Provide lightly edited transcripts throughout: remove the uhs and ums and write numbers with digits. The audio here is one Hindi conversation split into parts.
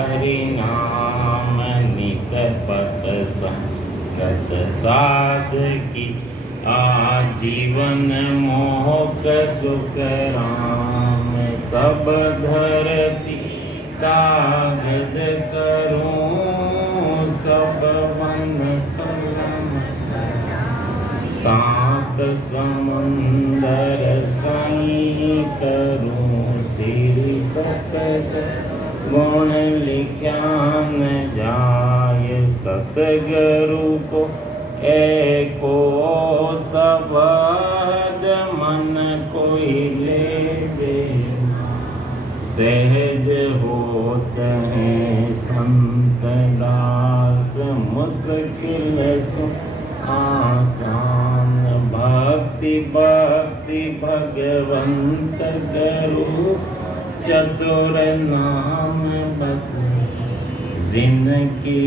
हरि नाम नित पत संगत साधकी आजीवन मोहक सुख राम सब धरती कागज करूं सब वन कलम सात समंदर साई करूं सिर सकस गुण लिख्या न जाय सतगुरु को एको शब्द मन कोई ले दे सहज होत है संत दास मुश्किल सु आसान भक्ति भक्ति भगवंत करो चतुर नाम बत जिनकी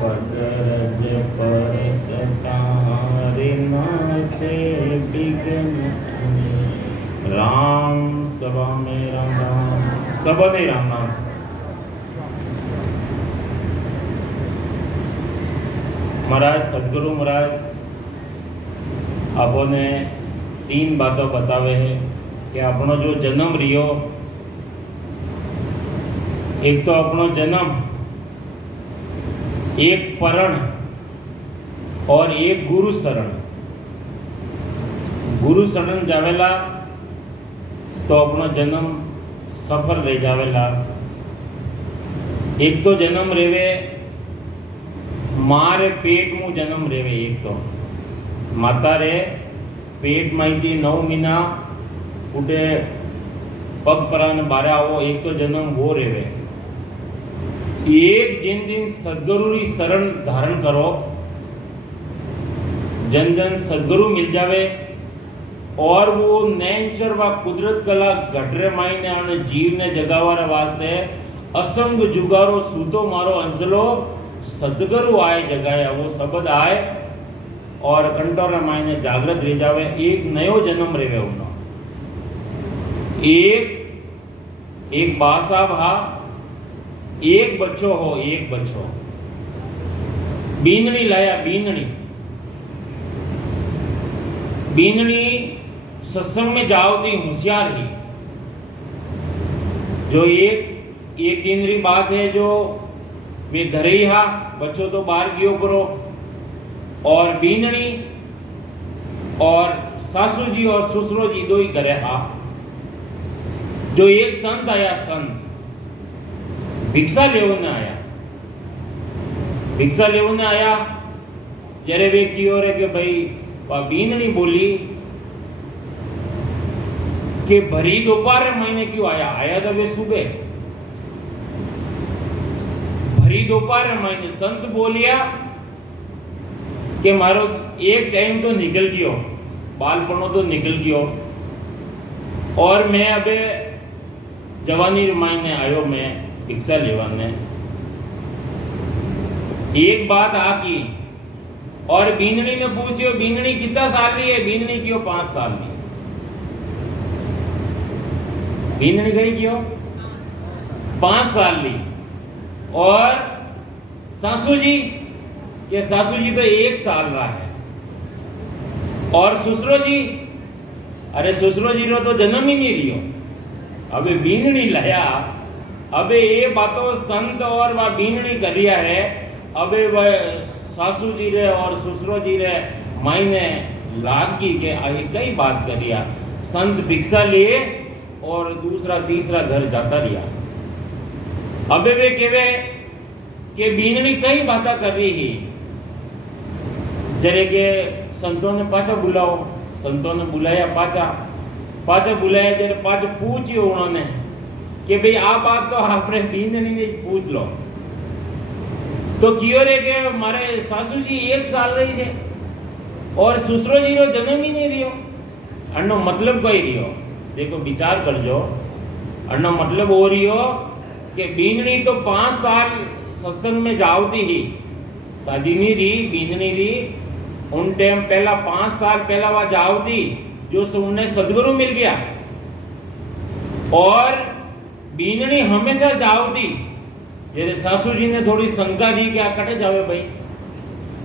पदरज पर सतारे न से बिघ्न राम सभा में राम राम सबने राम नाम महाराज सदगुरु महाराज आपने तीन बातों बतावे है कि अपनो जो जन्म रियो एक तो अपनो जन्म एक परण और एक गुरु शरण जावेला तो अपनो जन्म सफल रह जावेला। एक तो जन्म रेवे मारे पेट में जन्म रेवे एक तो माता रे पेट माइती 9 महीना उठे पग परान बारे आवो एक तो जन्म वो रेवे। एक जिन दिन सदगुरु की शरण धारण करो जन जन सदगुरु मिल जावे और वो नेचर व कुदरत कला घटरे मायने आने जीव ने जगावारे वास्ते असंग जुगारो सूतो मारो अंजलो सदगुरु आए जगाया वो शब्द आए और कंटोरा मायने जागृत रह जावे एक नयो जन्म रेवे उनो एक बासा भा एक बच्चो हो एक बच्चो बीननी लाया बीननी सत्संग में जाओ थी होशियार ही जो एक दिन री बात है जो वे घरे ही हा बच्चों तो बाहर गियो करो और बीननी और सासू जी और ससुरो जी दो ही घरे हा जो एक संत आया संत भिक्षा लेवने आया जरे वे कियो रे के भाई वा बीननी बोली कि भरी दोपहर महीने क्यों आया तो वे सुबह भरी दोपहर महीने संत बोलिया कि मारो एक टाइम तो निकल गयो बालपनो तो निकल गयो और मैं अबे जवानी महीने आयो मैं भिक्षा लेवाने एक बात आकी और बीननी ने पूछियो बीननी कितना साल ली है बीननी क्यों 5 साल ली बीननी गई क्यों 5 साल ली और सासू जी के सासू जी तो 1 साल रहा है और ससुरो जी अरे ससुरो जी रो तो जन्म ही नहीं रियो अबे बीननी लाया अबे ये बातों संत और वह बीननी कर रिया है अबे वह सासू जी रे और ससुरो जी रे मायने लागी के आई कई बात कर रिया संत भिक्षा लिए और दूसरा तीसरा घर जाता रिया अबे वे केवे के बीननी कई बातें कर रही ही जरे के संतों ने पाचा बुलाओ संतों ने बुलाया पाचा बुलाया जरे पाचा पूछियो उन्होंने कि भाई आ बात तो आपने बीननी ने पूछ लो तो कियो रे के मारे सासू जी 1 साल रही है और ससुरो जी रो जन्म ही नहीं रियो अन्नो मतलब कोई रियो देखो विचार कर जो अन्नो मतलब हो रियो कि बीननी तो 5 साल सत्संग में जावती ही साजिनी री बीननी री उन टाइम पहला 5 साल पहला वह जावती जो उन्हें सदगुरु मिल गया और बीननी हमेशा जावती जरे सासू जी ने थोड़ी शंका दी कि आ कटे जावे भाई,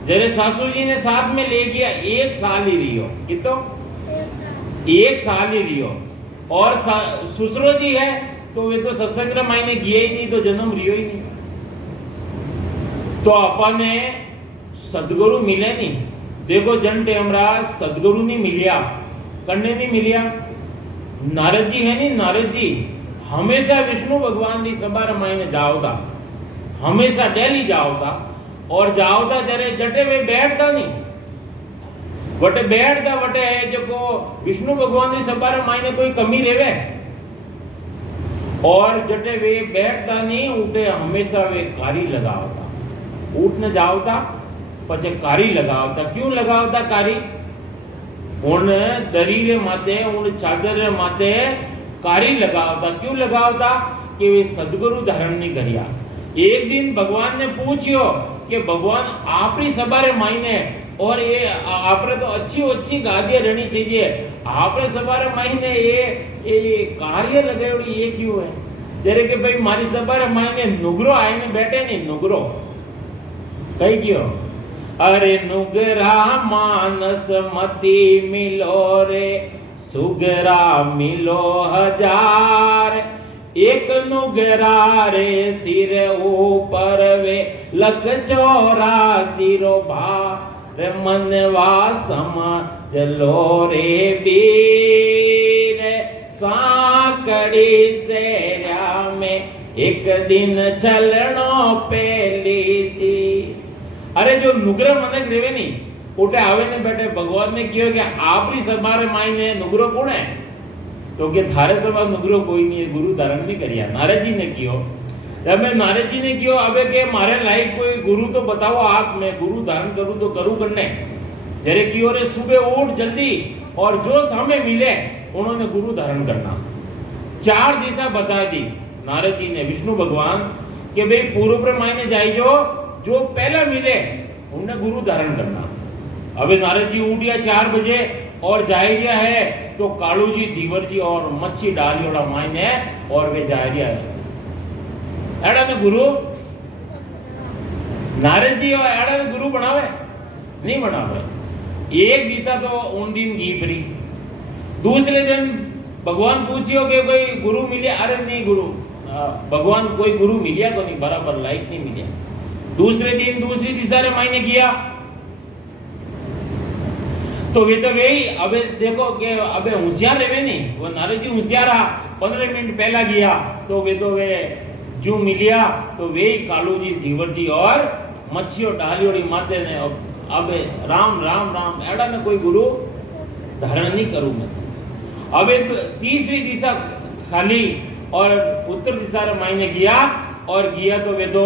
जरे सासू जी ने साथ में ले गया, 1 साल ही रियो, कितो 1 साल ही रियो। और ससुरो जी है तो वे तो सत्संग मायने गया ही नहीं, तो जन्म रियो ही नहीं। तो अपने सदगुरु मिले नहीं। देखो जन टेमरा सदगुरु नहीं मिलिया, कन्ने नहीं मिलिया। नारद जी है नहीं, नारद जी हमेशा विष्णु भगवान की सभा रमायने जाओ था, हमेशा डेली जाओ था। और जाओ था तेरे जटे वे बैठता नहीं, वटे बैठता वटे है जो को विष्णु भगवान की सभा रमायने कोई कमी रेवे। और जटे वे बैठता नहीं, उठे हमेशा वे कारी लगावता, उठने जाओता पचे कारी लगावता। क्यों लगावता कारी? उन दरीरे माते, उन चादर माते कारी लगावता। क्यों लगावता? कि वे सदगुरु धारण नहीं करिया। एक दिन भगवान ने पूछियो कि भगवान आपरी सभा रे मायने और ये आपरे तो अच्छी अच्छी गादियां रहनी चाहिए, आपरे सभा रे मायने ये कार्य लगायोड़ी ये क्यों है? जरे के भाई मारी सभा रे मायने नुगरो आईने बैठे नहीं, नुगरो कही क्यों? अरे नुगरा मानस मती मिलो रे, सुगरा मिलो 1000। एक नुगरा रे सिर ऊपर वे, लख 84 रो भार मनवा समझ लो रे वीर। साकड़ी सेरा में एक दिन चलनो पेली थी। अरे जो नुगरा मनक रेवे नी उठे आवे ने बैठे, भगवान ने कियो कि आपरी सभा रे मायने नुगरो कौन है? तो कि थारे सभा नुगरो कोई नहीं है, गुरु धारण नहीं करिया। नारद जी ने कियो। जब मैं नारद जी ने कियो, अबे के मारे लायक कोई गुरु तो बताओ आप, मैं गुरु धारण करूं तो करूं करने। जरे कियो रे सुबह उठ जल्दी और जो सामने मिले उन्होंने गुरु धारण करना। 4 दिशा बता दी नारद जी ने, विष्णु भगवान के भाई पूर्व पर मायने जाइयो, जो पहला मिले उन्हें गुरु धारण करना। अबे नारद जी उठ गया 4 बजे और जायरिया है तो कालू जी, दीवर जी और मच्छी डालियोड़ा मायने और वे जायरिया है। एड़ा ने गुरु नारद जी और एड़ा ने गुरु बनावे नहीं बनावे। एक दिशा तो उन दिन गीपरी, दूसरे दिन भगवान पूछियो कि कोई गुरु मिले? अरे नहीं गुरु, भगवान कोई गुरु मिलिया तो नहीं, बराबर लाइक नहीं मिलिया। दूसरे दिन दूसरी दिशा रे मायने गया तो वे तो वही। अबे देखो कि अबे होशियार रहे नहीं, वो नारद जी होशियार रहा। 15 मिनट पहला गया तो वे तो वे जो मिलिया तो वे कालू जी, दीवर जी और मच्छियों डालियोड़ी माते ने अबे राम राम राम एड़ा में कोई गुरु धारण नहीं करूं मैं। अबे तीसरी दिशा खाली और उत्तर दिशा रे मायने गया और गया तो वे तो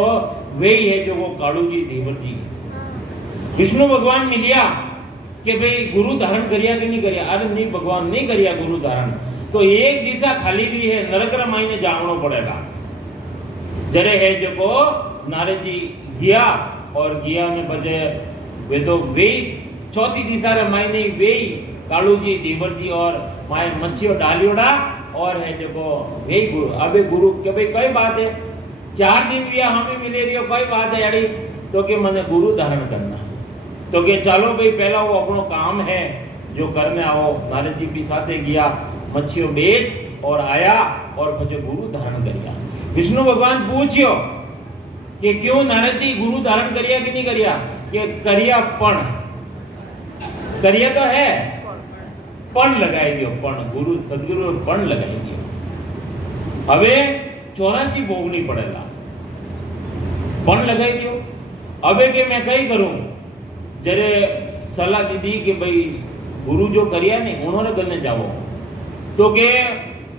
वही है जो वो कालू जी, दीवर जी। विष्णु भगवान मिलिया कि भाई गुरु धारण करिया कि नहीं करिया? अरे नहीं भगवान नहीं करिया गुरु धारण। तो एक दिशा खाली भी है, नरक रे मायने जावनो पड़ेगा। जरे है जो को नारद जी गया और गया ने बजे वे तो वे चौथी दिशा रे मायने वे कालू जी, दीवर जी और माय मच्छियों डालियोड़ा और है जो को वे गुरु। अबे गुरु के भाई कोई बात है 4 दिन भी हमें मिले रही हो, कोई बात है अड़ी तो कि मैंने गुरु धारण करना। तो कि चलो भाई पहला वो अपनो काम है जो करने आओ। नारद जी भी साथे गया, मच्छियों बेच और आया और फिर गुरु धारण करिया। विष्णु भगवान पूछियो कि क्यों नारद जी गुरु धारण करिया कि नहीं करिया? कि करिया पण करिया तो है, पण लगाई दियो, पण गुरु सदगुरु पण लगाई दियो। हवे 84 भोगनी पड़ेगा, पण लगाई दियो। अबे के मैं कई करूं? जरे सलाह दीदी कि भाई गुरु जो करिया नहीं उन्होंने गने जाओ। तो के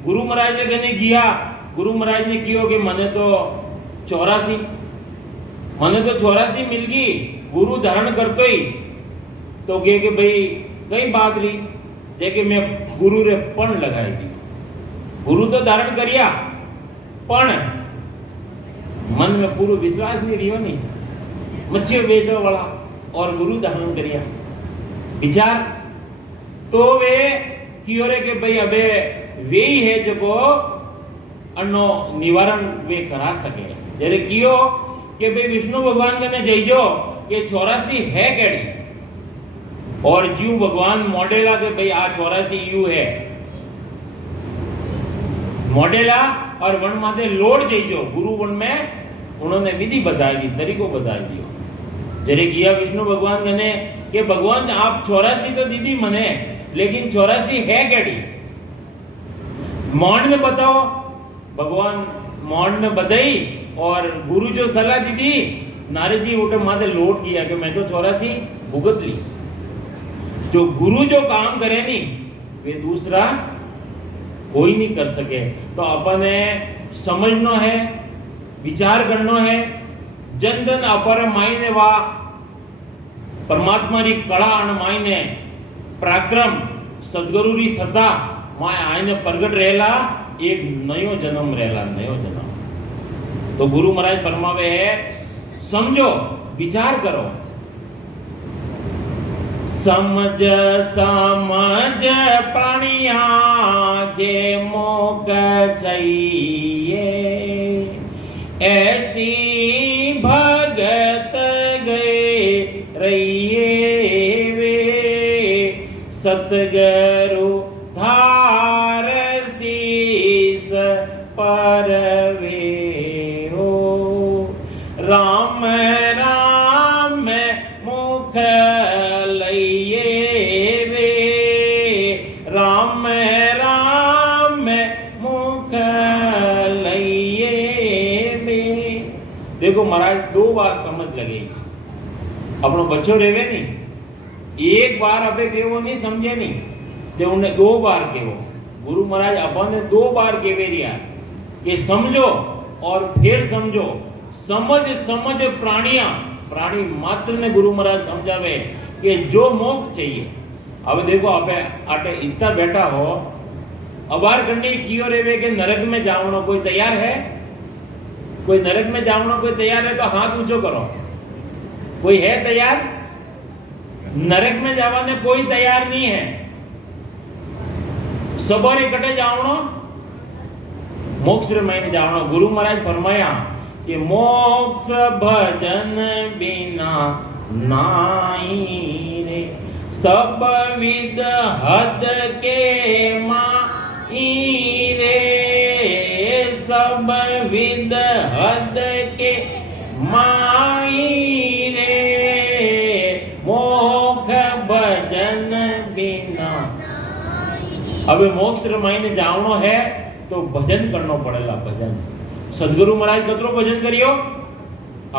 गुरु महाराज ने गने गया, गुरु महाराज ने कियो कि मने तो 84 मिल गई, गुरु धारण करतो ही। तो के भाई कई बात रही देखे मैं गुरु रे पण लगाई दी। गुरु तो धारण करिया पण मन में पूरा विश्वास नहीं रियो नहीं, मच्छी बेचो वाला और गुरु धारण करिया विचार। तो वे कियो रे के भाई अबे वे ही है जो को अन्नो निवारण वे करा सके। जरे कियो कि भाई विष्णु भगवान कने जइजो कि 84 है केड़ी और जीव भगवान मॉडेला के भाई आ 84 यू है मॉडेला और वन माथे लोड जइजो गुरु वन में उन्होंने विधि बताई दी तरीको बताई दियो जरे किया विष्णु भगवान कने कि भगवान आप 84 तो दीदी मने लेकिन 84 है केड़ी मौन में बताओ भगवान मौन में बताई और गुरु जो सलाह दी थी नारद जी उठे माथे लोट किया कि मैं तो 84 भुगत ली जो गुरु जो काम करे नहीं वे दूसरा कोई नहीं कर सके तो अपन समझना है विचार करना है जन जन अपर मायने वा परमात्मा री कला अन मायने पराक्रम सद्गुरु री सत्ता माय आयने प्रगट रहेला एक नयो जन्म रहेला नयो जन्म तो गुरु महाराज फरमावे है समझो विचार करो समझ समझ प्राणिया जे मोक चाहिए ऐसी भगत गए रहिए वे सतगुरु धार शीस परवे हो राम राम मुख लइए वे राम राम मुख लइए वे देखो महाराज दो बार समझ लगे अपनो बच्चों रेवे नहीं एक बार अबे केवो नहीं समझे नहीं जो उन्हें दो बार केवो गुरु महाराज अपन ने दो बार केवे रिया कि समझो और फिर समझो समझ समझ प्राणिया प्राणी मात्र ने गुरु महाराज समझावे कि जो मोक्ष चाहिए अब देखो अबे आटे इतना बैठा हो अबार करने कियो रेवे के नरक में जावनो कोई तैयार है कोई नरक में जावनो कोई तैयार है तो हाथ ऊंचो करो कोई है तैयार नरक में जावाने कोई तैयार नहीं है सबोर इकट्ठे जावनो मोक्ष में जावनो गुरु महाराज फरमाया कि मोक्ष भजन बिना नाई रे सब विद हद के माई रे सब विद हद के माई रे मोक्ष भजन बिना अब मोक्ष में जावनो है तो भजन करनो पड़ेगा भजन सदगुरु महाराज कतरो भजन करियो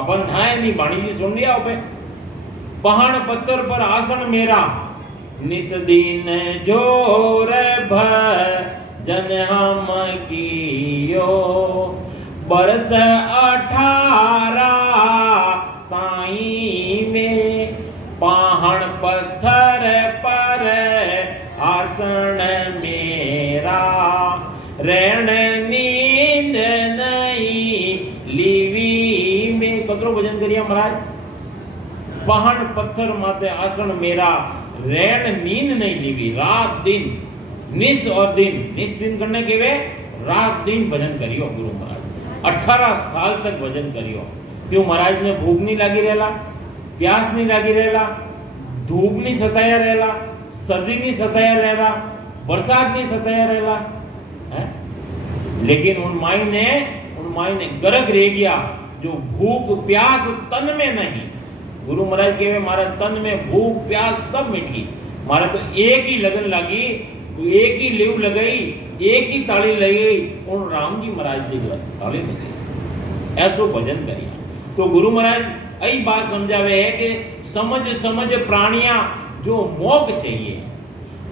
अपन थाए नी बाणी जी सुन लिया पे पहाड़ पत्थर पर आसन मेरा निस दिन जोर भजन हम कियो बरस 18 ताई में पहाड़ पत्थर पर आसन मेरा रण नींद नहीं लीवी में कतरो भजन करिया महाराज पहाड़ पत्थर माते आसन मेरा रण नींद नहीं लीवी रात दिन निस और दिन निस दिन करने के वे रात दिन भजन करियो गुरु महाराज 18 साल तक भजन करियो क्यों महाराज ने भूख नहीं लगी रहेला प्यास नहीं लगी रहेला धूप नहीं सताया रहेला सर्दी नहीं सताया रहेला बरसात नहीं सताया रहेला है लेकिन उन माई ने गरक रह गया जो भूख प्यास तन में नहीं गुरु महाराज के मारा तन में भूख प्यास सब मिट गई मारा तो एक ही लगन लगी तो एक ही लेव लगाई एक ही ताली लगाई उन राम जी महाराज जी ताली लगी ऐसो भजन करिए तो गुरु महाराज यही बात समझावे है कि समझ समझ प्राणिया जो मोक्ष चाहिए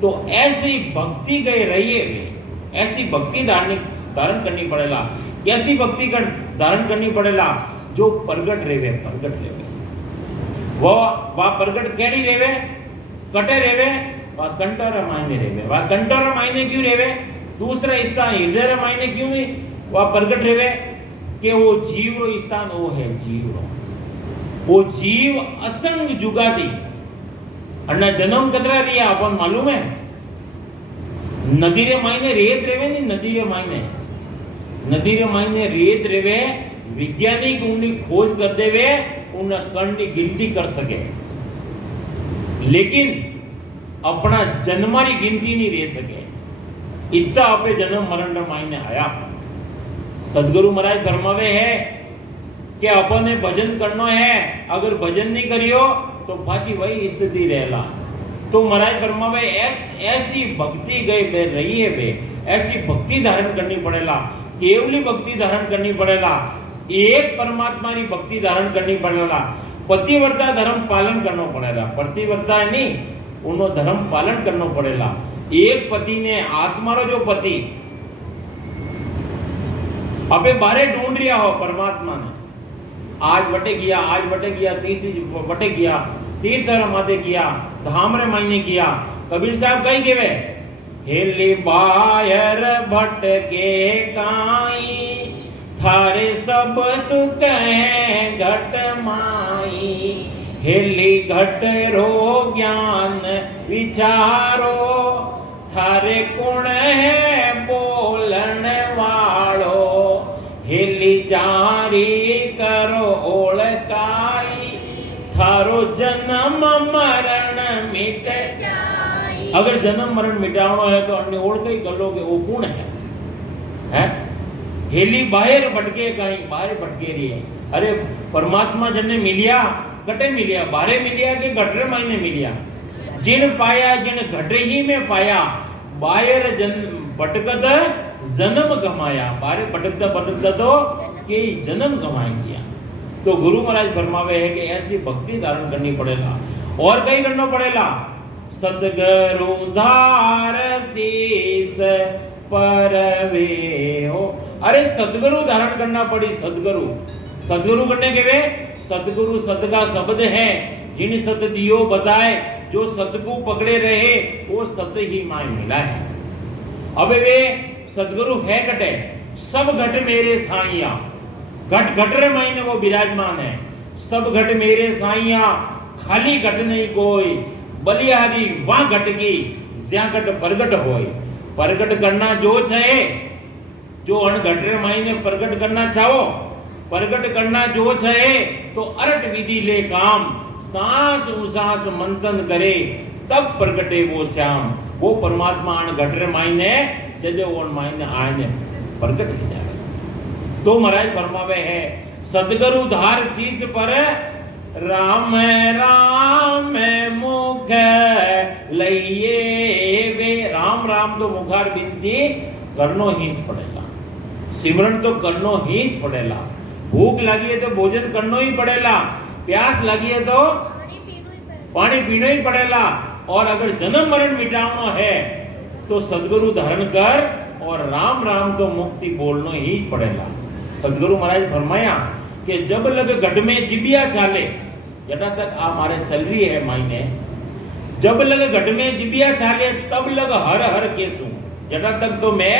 तो ऐसी भक्ति गए रहिए वे ऐसी भक्ति धारण करनी पड़ेगा कैसी भक्ति का धारण करनी पड़ेगा जो प्रगट रेवे वो प्रगट केड़ी रेवे कटे रेवे वा कंटर मायने रेवे वा कंटर मायने क्यों रेवे दूसरा स्थान हृदय मायने क्यों नहीं वा प्रगट रेवे कि वो जीव रो स्थान वो है जीव रो वो जीव असंग जुगादी अन्ना जन्म कतरा रिया अपन मालूम है नदी रे मायने रेत रेवे नहीं नदी रे मायने रेत रेवे वैज्ञानिक उनकी खोज करते हुए उन कण की गिनती कर सके, लेकिन अपना जन्मारी गिनती नहीं रह सके। इतना आपे जन्म मरण मायने आया। सदगुरु महाराज फरमावे है कि अपने भजन करनो है, अगर भजन नहीं करियो तो पाची वही स्थिति रहला। तो महाराज फरमावे ऐसी भक्ति गई बे रही है, बे ऐसी भक्ति धारण करनी पड़ेला, केवली भक्ति धारण करनी पड़ेला, एक परमात्मा की भक्ति धारण करनी पड़ेला, पतिव्रता धर्म पालन करना पड़ेगा। पतिव्रता है नहीं, उन्हों धर्म पालन करना पड़ेगा। एक पति ने आत्मा रो जो पति अबे बारे ढूंढ रिया हो परमात्मा ने, आज बटे गया, तीसरी बटे गया, तीर्थ माते किया, धाम रे मायने किया। कबीर साहब कहीं के वे हेली बायर भटके काई, थारे सब सुख है घट माई, हेली घट रो ज्ञान विचारो, थारे कुण है बोलन वालो, हेली जारी करो ओळकाई, थारो जन्म मरण मिट जाई। अगर जन्म मरण मिटावनो है तो अन्य ओळकाई कर लो कि वो कौन है? हेली बाहर भटके कहीं, बाहर भटके रही है। अरे परमात्मा जने मिलिया कटे मिलिया, बाहरे मिलिया कि घटरे मायने मिलिया? जिन पाया जिन घटे ही में पाया, बाहर भटकत जन्म गमाया, बाहर भटकता तो कि जन्म गमाया गया। तो गुरु महाराज फरमावे है कि ऐसी भक्ति धारण करनी पड़ेगा। और कहीं करना पड़ेगा, सतगुरु धार शीस परवे हो। अरे सतगुरु धारण करना पड़ी, सतगुरु करने के वे सतगुरु सत का शब्द है, जिन सत दियो बताए, जो सतगु पकड़े रहे वो सत ही माय मिला है। अब वे सतगुरु है कटे, सब घट मेरे साइया, घट घट रे मायने वो विराजमान है। सब घट मेरे साइया, खाली घट नहीं कोई, बलिहारी वहां घट की ज्या घट प्रगट होय। प्रगट करना जो चाहे, जो अण घट रे मायने प्रगट करना चाहो, प्रगट करना जो चाहे तो अरट विधि ले काम, सांस उसास मंथन करे तब प्रगटे वो श्याम। वो परमात्मा अण घट रे मायने जदे वो मायने आने प्रगट हो जाए। तो महाराज फरमावे है सतगुरु धार शीस पर, राम राम मुख लइए वे। राम राम तो मुखार बिनती करनो ही पड़ेगा, सिमरन तो करनो ही पड़ेगा। भूख लगी है तो भोजन करनो ही पड़ेगा, प्यास लगी है तो पानी पीनो ही पड़ेगा। और अगर जन्म मरण मिटाना है तो सदगुरु धारण कर, और राम राम तो मुक्ति बोलनो ही पड़ेगा। सदगुरु महाराज फरमाया कि जब लग घट में जिबिया चाले, जटा तक आ मारे चल रही है मायने, जब लग घट में जिबिया चाले तब लग हर हर केसू, जटा तक तो मैं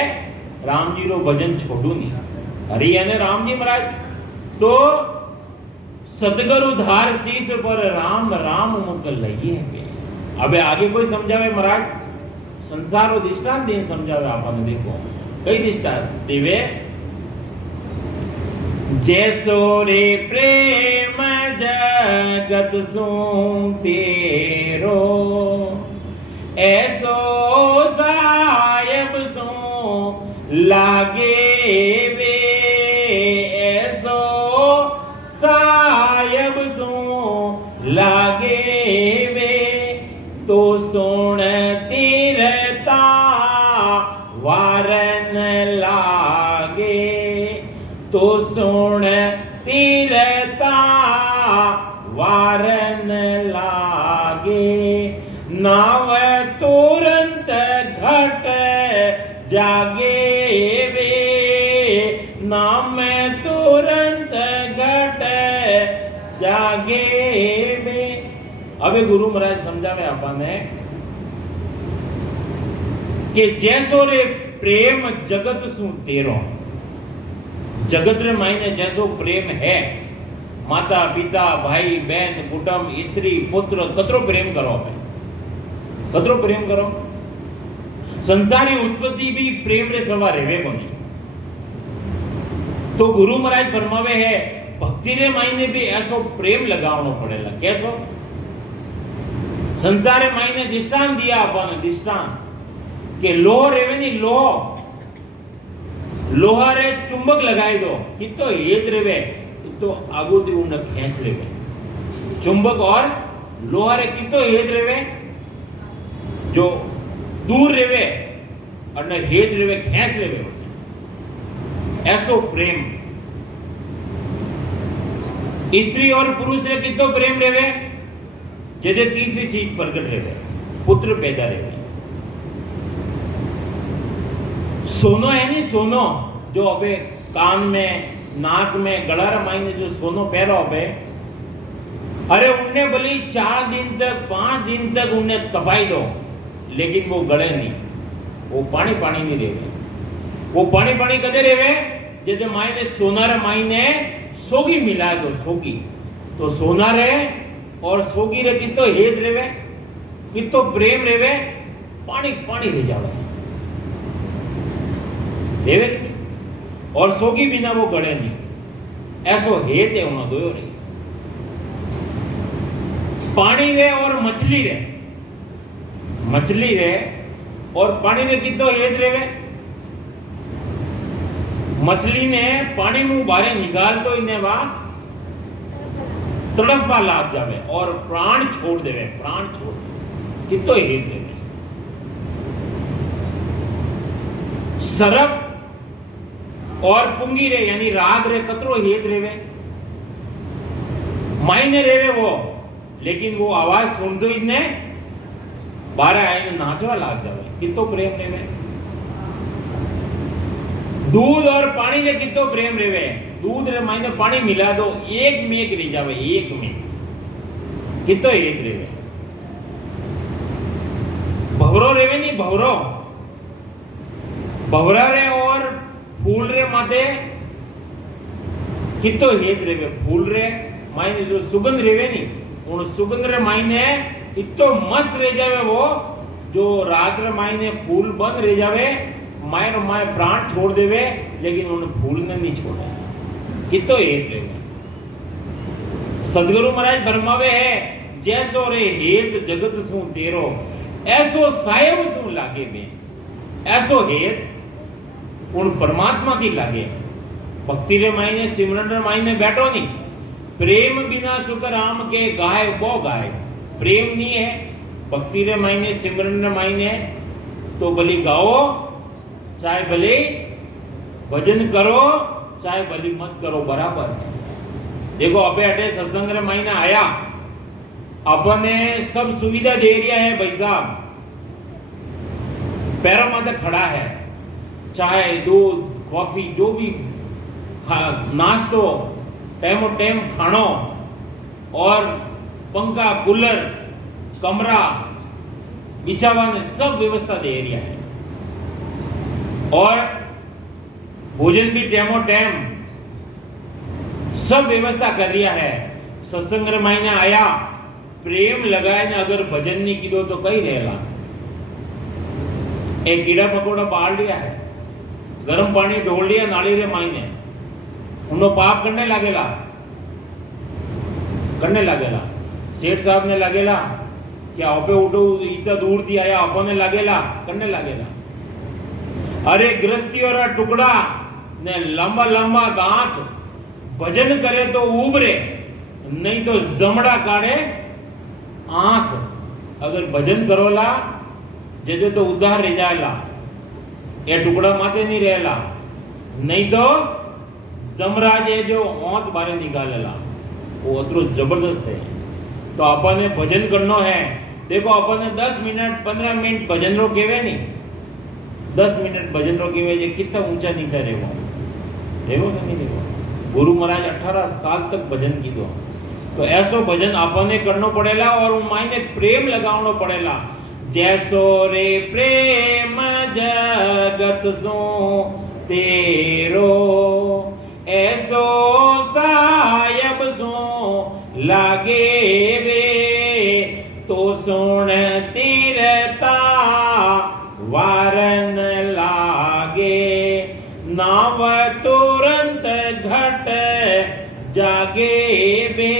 राम जी रो भजन छोड़ू नहीं। हरि यानी राम जी महाराज। तो सतगुरु धार शीस पर, राम राम मुख लइए। अबे आगे कोई समझावे महाराज, संसार दृष्टांत दिन समझावे आपने। देखो कई दृष्टांत देवे, जैसो रे प्रेम जगत सु तेरो, ऐसो सायब सु लागे वे, ऐसो सायब सु लागे वे। तो सुन तीरता वारन लागे, तो सुन तीरता वारन लागे। नाव तुरंत घट जागे वे, नाम तुरंत घट जागे वे। अबे गुरु महाराज समझावे आपने कि जैसो रे प्रेम जगत सु तेरो, जगत रे मायने जैसो प्रेम है, माता पिता भाई बहन कुटुंब स्त्री पुत्र कतरो प्रेम करो, कतरो प्रेम करो। संसारी उत्पत्ति भी प्रेम रे सवा रेवे कोनी। तो गुरु महाराज फरमावे है भक्ति रे मायने भी ऐसो प्रेम लगावनो पड़ेला। कैसो? संसारे मायने दृष्टांत दिया अपन दृष्टांत के लोह रेवे नी लोहा रे चुंबक लगाई दो कि तो हेत रेवे तो आगू दी उन खेच लेवे। चुंबक और लोहा रे कि तो हेत रेवे जो दूर रेवे और न हेत रेवे खेच लेवे। ऐसो प्रेम स्त्री और पुरुष रे कितो प्रेम रेवे जदे तीसरी चीज प्रकट रेवे पुत्र पैदा रेवे। सोनो है नी सोनो जो अबे कान में नाक में गला रमाइने जो सोनो पहरो अबे अरे उन्हें भली 4 दिन तक 5 दिन तक उन्हें तपाई दो लेकिन वो गले नहीं, वो पानी पानी नहीं रेवे। वो पानी पानी कदे रेवे जदे मायने सोनार मायने सोगी मिला दो सोगी तो सोना रे और सोगी रे कितो हेत रेवे कितो प्रेम रेवे पानी पानी रह जावे रेवे और सोगी बिना वो गड़े नहीं। ऐसो हेत है उन्होंने दो रे पानी रे और मछली रे और पानी रे कितो हेत रेवे। मछली ने पानी मुंह बाहर निकाल तो इन्हें वा तड़पा लाग जावे और प्राण छोड़ देवे कितो हेत देवे। सरप और पुंगी रे यानी राग रे कतरो हेत रेवे मायने रेवे वो लेकिन वो आवाज सुन दो इन्हें बारह आए नाचवा लाग जावे कितो प्रेम रेवे। दूध और पानी रे कितो प्रेम रेवे दूध रे मायने पानी मिला दो एक में रह जावे एक में कितो हेत रेवे। भवरो रेवे नी भवरा रे और फूल रे माथे कितो हेत रेवे। फूल रे मायने जो सुगंध रेवे नी उन सुगंध रे मायने इतो मस्त रह जावे वो जो रात रे मायने फूल बंद रह जावे मायर माय प्राण छोड़ देवे लेकिन उन फूल ने नहीं छोड़ा कितो हेत रेवे। सदगुरु महाराज फरमावे है जैसो रे हेत जगत सु तेरो ऐसो सायब सु लागे में। ऐसो हेत उन परमात्मा की लागे। भक्ति रे मायने सिमरन रे मायने बैठो नहीं प्रेम बिना सुख राम के गाय वो गाय प्रेम नहीं है। भक्ति रे मायने सिमरन रे मायने तो भली गाओ चाहे भले भजन करो चाहे भली मत करो बराबर। देखो अबे अटे सत्संग रे महीना आया अपने सब सुविधा दे रिया है भाई साहब पैरों माथे खड़ा है चाय दूध कॉफी जो भी नाश्तो टाइमो टाइम खानो और पंखा कूलर कमरा बिछावा ने सब व्यवस्था दे रिया है और भोजन भी टाइमो टाइम सब व्यवस्था कर रिया है। सत्संग रे महीने आया प्रेम लगाए ने अगर भजन नहीं कीधो तो कई रहेला। एक कीड़ा पकोड़ा बाल लिया है गर्म पानी ढोल लिया नाली रे मायने उन्हों पाप करने लागेला। सेठ साहब ने लागेला क्या आपे उठो इतना दूर थी आया अपने लागेला करने लागेला। अरे गृहस्थी और टुकड़ा ने लंबा लंबा दांत भजन करे तो उबरे नहीं तो जमड़ा काढ़े आंख। अगर भजन करोला जे तो उधार रह जाएला ये टुकड़ा माथे नहीं रहेला नहीं तो जमरा जे जो आंख बारे निकालेला वो अतरो जबरदस्त है। तो अपन ने भजन करनो है। देखो अपन ने 10 मिनट 15 मिनट भजन रो केवे नहीं 10 मिनट भजन रो केवे जे कितना ऊंचा नीचा रेवो नहीं रेवो। गुरु महाराज 18 साल तक भजन कीधो तो ऐसो भजन अपन ने करनो पड़ेला और मायने प्रेम लगावनो पड़ेला। जैसो रे प्रेम जगत सो तेरो ऐसो सायब सो लागे वे तो सुन तीरता वारन लागे नाव तुरंत लागे बे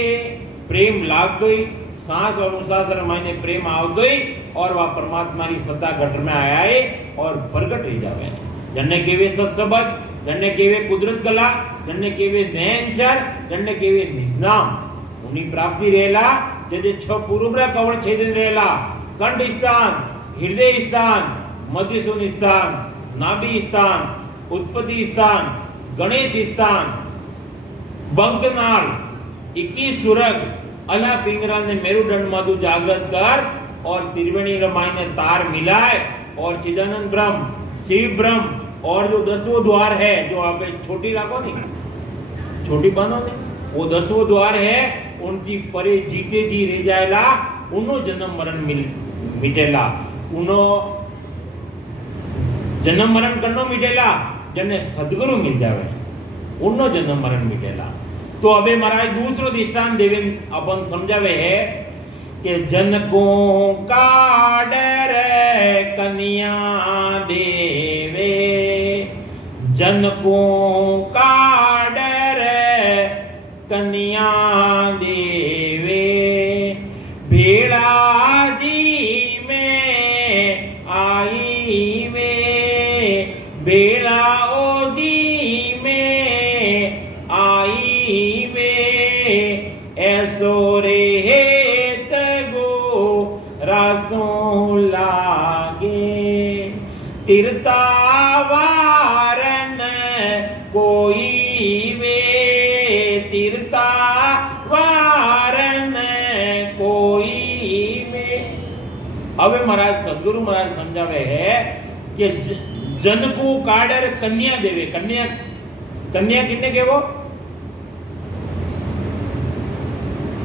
प्रेम लागतो ही सांस और उसास रे मायने प्रेम आवतो ही और वह परमात्मा की सत्ता घट में आया है और प्रगट रही जावे जन्ने केवे सत्सबद जन्ने केवे कुदरत गला जन्ने केवे नयनचर जन्ने केवे निजनाम उनी प्राप्ति रहेला जे छ पूर्वरा कवळ छेदन रहेला कंठ स्थान हृदय स्थान मध्यसून स्थान नाभि स्थान उत्पत्ति स्थान गणेश स्थान बंकनाल 21 सुरग अला पिंगरा ने मेरुदंड माधु जागृत कर और त्रिवेणी रमाई ने तार मिलाए और चिदानंद ब्रह्म शिव ब्रह्म और जो 10वां द्वार है जो आप छोटी रखो नहीं छोटी बनो नहीं वो 10वां द्वार है उनकी परे जीते जी रह जाएला उनो जन्म मरण मिटेला उनो जन्म मरण करनो मिटेला जने सदगुरु मिल जावे उनो जन्म मरण मिटेला तो अबे महाराज दूसरो दृष्टांत देवे अपन समझावे है कि जनको काडर कन्या देवे जनको काडर कन्या देवे भेड़ा जी में आई वे भेड़ा ओ जी में आई वे ऐसो रे रासों लागे तिरता वारन कोई वे तिरता वारन कोई वे अबे महाराज सदगुरु महाराज समझावे है कि जन को काडर कन्या देवे कन्या कन्या किन्ने के वो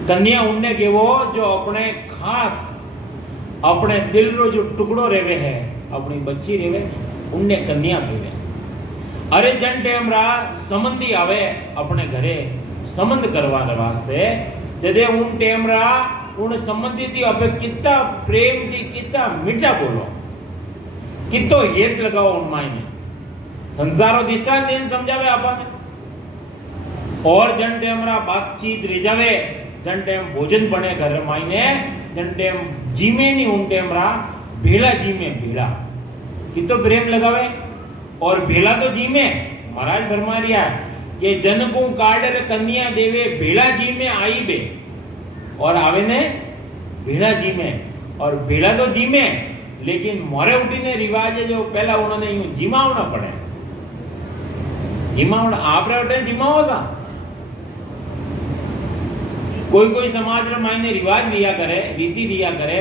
कन्या उनने के वो जो अपने खास अपने दिल रो जो टुकड़ो रेवे है अपनी बच्ची रेवे उनने कन्या देवे अरे जन टेमरा संबंधी आवे अपने घरे संबंध करवाने वास्ते जदे उन टेमरा उन संबंधी थी अबे कितना प्रेम थी कितना मीठा बोलो कितो हेत लगाओ उन मायने संसारो दिशा दिन समझावे आपने और जन टेमरा बातचीत रे जावे जन टेम भोजन बने घर मायने जन टेम जीमे नहीं उन टेमरा भेला जीमे भेला कितो प्रेम लगावे और भेला तो जीमे महाराज भरमारिया ये जन को काडर कन्या देवे भेला जी में आई बे और आवे ने भेला जी में और भेला तो जी में लेकिन मोरे उठी ने रिवाज है जो पहला उन्होंने यूं जिमावना पड़े जिमावना आप रे उठे जिमाओ सा कोई कोई समाज रे मायने रिवाज लिया करे रीति लिया करे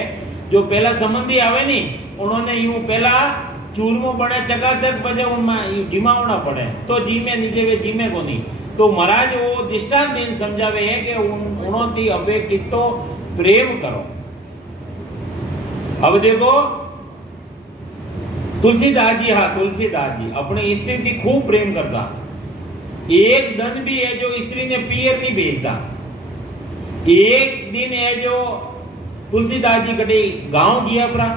जो पहला संबंधी आवे नी उन्होंने यूं पहला चूरमो बने चकाचक बजे उनमें जिमावना पड़े तो जीमे नीचे वे जीमे को नहीं तो महाराज वो दृष्टांत दिन समझावे है कि उन्होंने अबे कितो प्रेम करो अब देखो तुलसीदास जी हाँ तुलसीदास जी अपने स्त्री थी खूब प्रेम करता एक दिन भी है जो स्त्री ने पियर नहीं भेजता एक दिन है जो तुलसीदास जी कटे गांव गया अपना